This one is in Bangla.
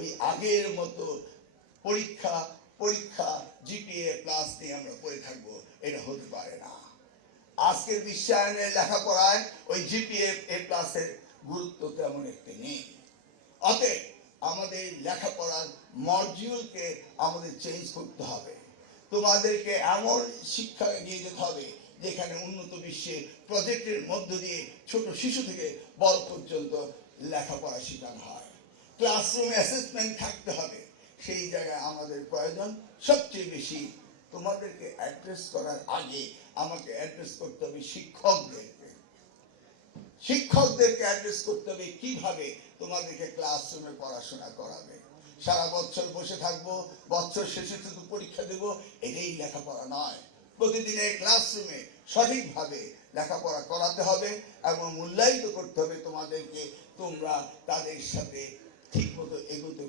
ওই আগের মতো পরীক্ষা পরীক্ষা জিপিএ প্লাস নিয়ে আমরা পড়ে থাকবো, এটা হতে পারে না। আজকের বিশ্বায়নের লেখাপড়ায় ওই জিপিএ এ প্লাসের গুরুত্ব তেমন একটি নেই। অতএব আমাদের লেখাপড়ার মডিউলকে আমাদের চেঞ্জ করতে হবে। তোমাদেরকে এমন শিক্ষা নিয়ে যেতে হবে যেখানে উন্নত বিশ্বে প্রজেক্টের মধ্য দিয়ে ছোট শিশু থেকে বড় পর্যন্ত লেখাপড়া শেখানো হয়। ক্লাসরুম অ্যাসেসমেন্ট থাকতে হবে। সেই জায়গায় আমাদের প্রয়োজন সবচেয়ে বেশি। তোমাদেরকে অ্যাড্রেস করার আগে আমাকে অ্যাড্রেস করতে হবে শিক্ষকদেরকে। শিক্ষকদেরকে অ্যাড্রেস করতে হবে কিভাবে তোমাদেরকে ক্লাসরুমে পড়াশোনা করাবে। সারা বছর বসে থাকবো, বছর শেষে শুধু পরীক্ষা দেবো, এটাই লেখাপড়া নয়। প্রতিদিনের ক্লাসরুমে সঠিকভাবে লেখাপড়া করাতে হবে এবং মূল্যায়িত করতে হবে তোমাদেরকে। তোমরা তাদের সাথে ঠিক মতো এগোতে